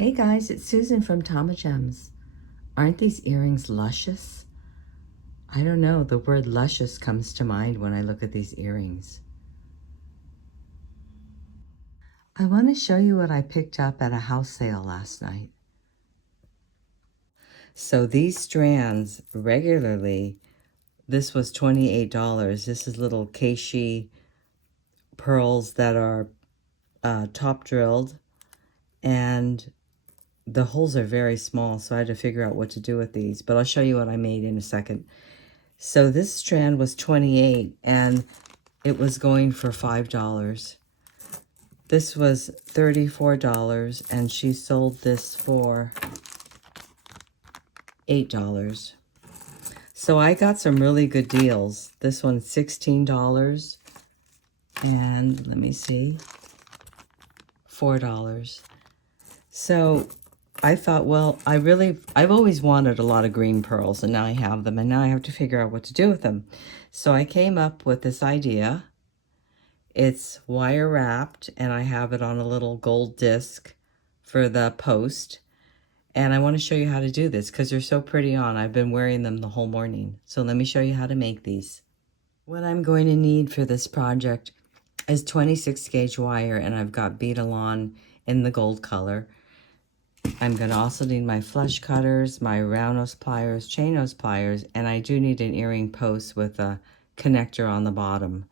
Hey guys, it's Susan from Tamagems. Aren't these earrings luscious? I don't know, the word luscious comes to mind when I look at these earrings. I want to show you what I picked up at a house sale last night. So these strands regularly, this was $28. This is little keshi pearls that are top drilled, and the holes are very small, so I had to figure out what to do with these, but I'll show you what I made in a second. So this strand was $28 and it was going for $5. This was $34 and she sold this for $8. So I got some really good deals. This one's $16 and let me see, $4. So I thought, well, I've always wanted a lot of green pearls, and now I have them, and now I have to figure out what to do with them. So I came up with this idea. It's wire wrapped, and I have it on a little gold disc for the post. And I want to show you how to do this because they're so pretty on. I've been wearing them the whole morning. So let me show you how to make these. What I'm going to need for this project is 26 gauge wire, and I've got beadalon in the gold color. I'm going to also need my flush cutters, my round nose pliers, chain nose pliers, and I do need an earring post with a connector on the bottom.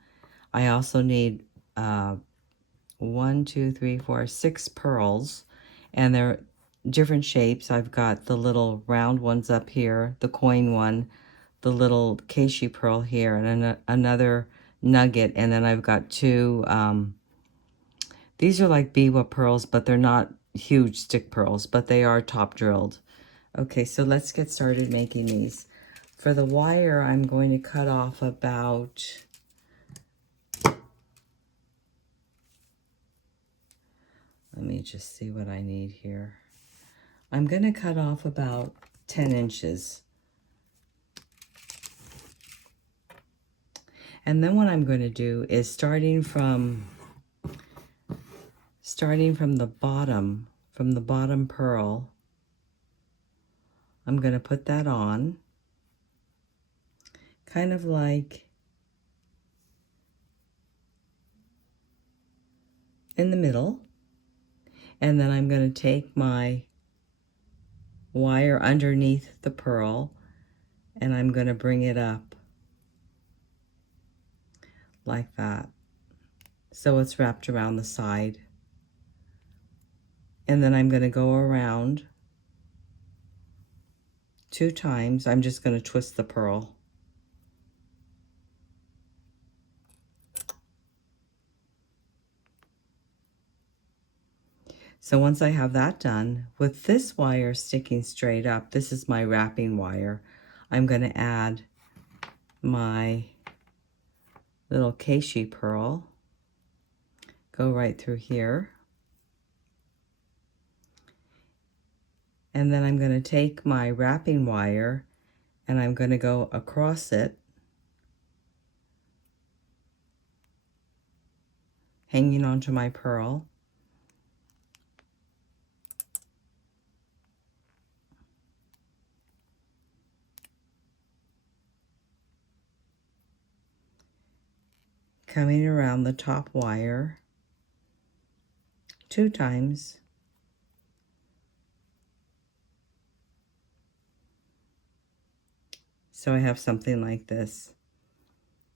I also need 6 pearls, and they're different shapes. I've got the little round ones up here, the coin one, the little keshi pearl here, and another nugget, and then I've got two, these are like biwa pearls, but they're not huge stick pearls, but they are top drilled. Okay, so let's get started making these. For the wire, I'm going to cut off about, let me just see what I need here. I'm going to cut off about 10 inches. And then what I'm going to do is starting from the bottom pearl, I'm going to put that on, kind of like in the middle. And then I'm going to take my wire underneath the pearl and I'm going to bring it up like that. So it's wrapped around the side. And then I'm going to go around 2 times. I'm just going to twist the pearl. So once I have that done, with this wire sticking straight up, this is my wrapping wire, I'm going to add my little keshi pearl, go right through here. And then I'm going to take my wrapping wire and I'm going to go across it, hanging onto my pearl. Coming around the top wire 2 times. So I have something like this.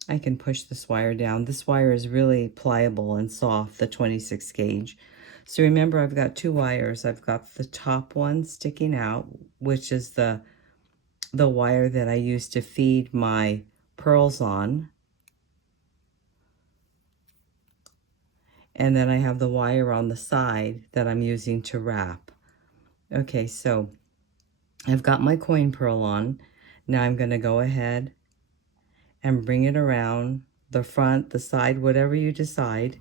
I can push this wire down. This wire is really pliable and soft, the 26 gauge. So remember, I've got 2 wires. I've got the top one sticking out, which is the wire that I use to feed my pearls on. And then I have the wire on the side that I'm using to wrap. Okay, so I've got my coin pearl on. Now I'm going to go ahead and bring it around the front, the side, whatever you decide.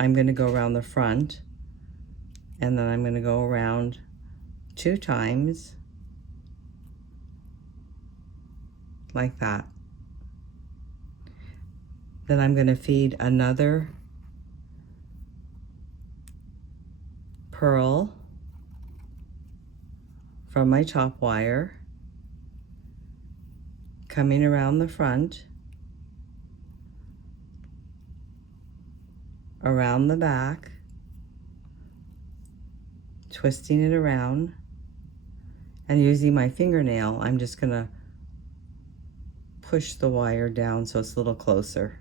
I'm going to go around the front, and then I'm going to go around 2 times, like that. Then I'm going to feed another pearl from my top wire, coming around the front, around the back, twisting it around, and using my fingernail, I'm just gonna push the wire down so it's a little closer.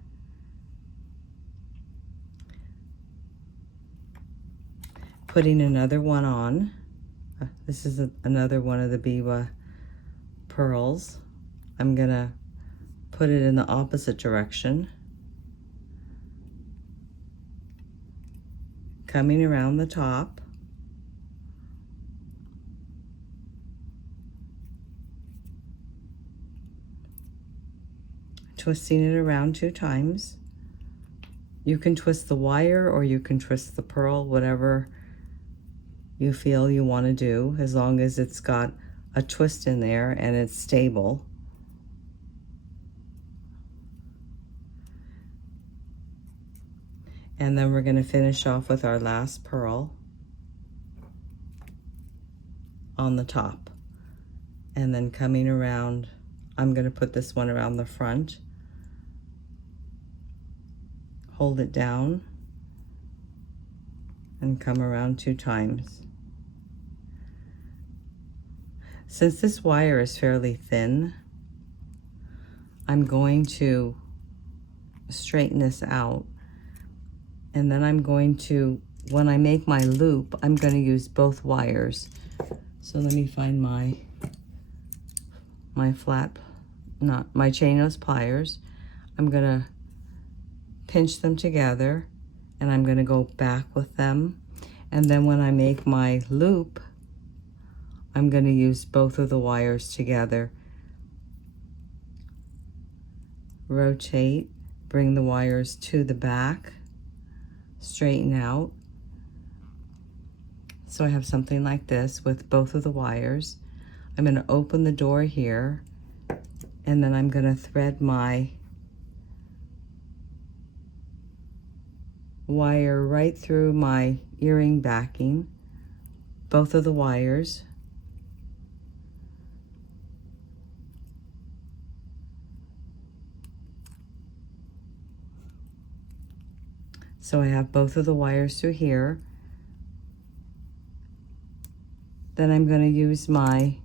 Putting another one on. This is another one of the biwa pearls. I'm gonna put it in the opposite direction, coming around the top, twisting it around 2 times. You can twist the wire or you can twist the pearl, whatever you feel you want to do, as long as it's got a twist in there and it's stable. And then we're going to finish off with our last pearl on the top. And then coming around, I'm going to put this one around the front, hold it down, and come around 2 times. Since this wire is fairly thin, I'm going to straighten this out, and then I'm going to, when I make my loop, I'm going to use both wires. So let me find my chain nose pliers. I'm going to pinch them together, and I'm going to go back with them, and then when I make my loop, I'm going to use both of the wires together. Rotate, bring the wires to the back, straighten out. So I have something like this with both of the wires. I'm going to open the door here, and then I'm going to thread my wire right through my earring backing, both of the wires. So I have both of the wires through here. Then I'm going to use my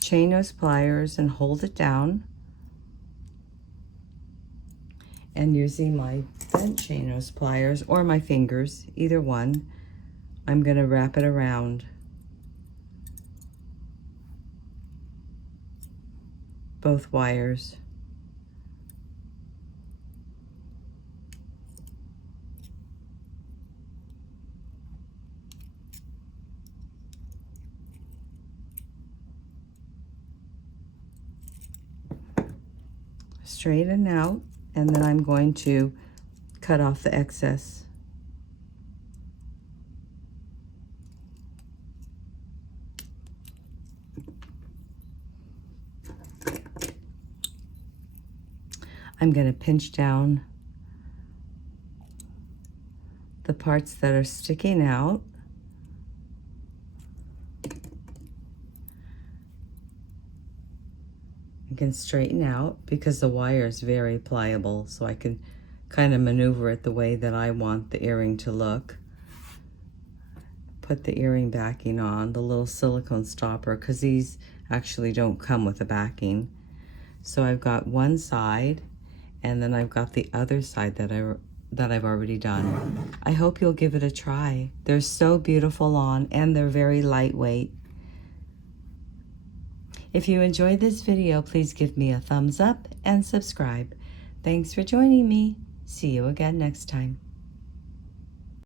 chain nose pliers and hold it down. And using my bent chain nose pliers or my fingers, either one, I'm going to wrap it around both wires. Straighten out, and then I'm going to cut off the excess. I'm going to pinch down the parts that are sticking out. I can straighten out because the wire is very pliable, so I can kind of maneuver it the way that I want the earring to look. Put the earring backing on, the little silicone stopper, because these actually don't come with a backing. So I've got one side, and then I've got the other side that I've already done. I hope you'll give it a try. They're so beautiful on, and they're very lightweight. If you enjoyed this video, please give me a thumbs up and subscribe. Thanks for joining me. See you again next time.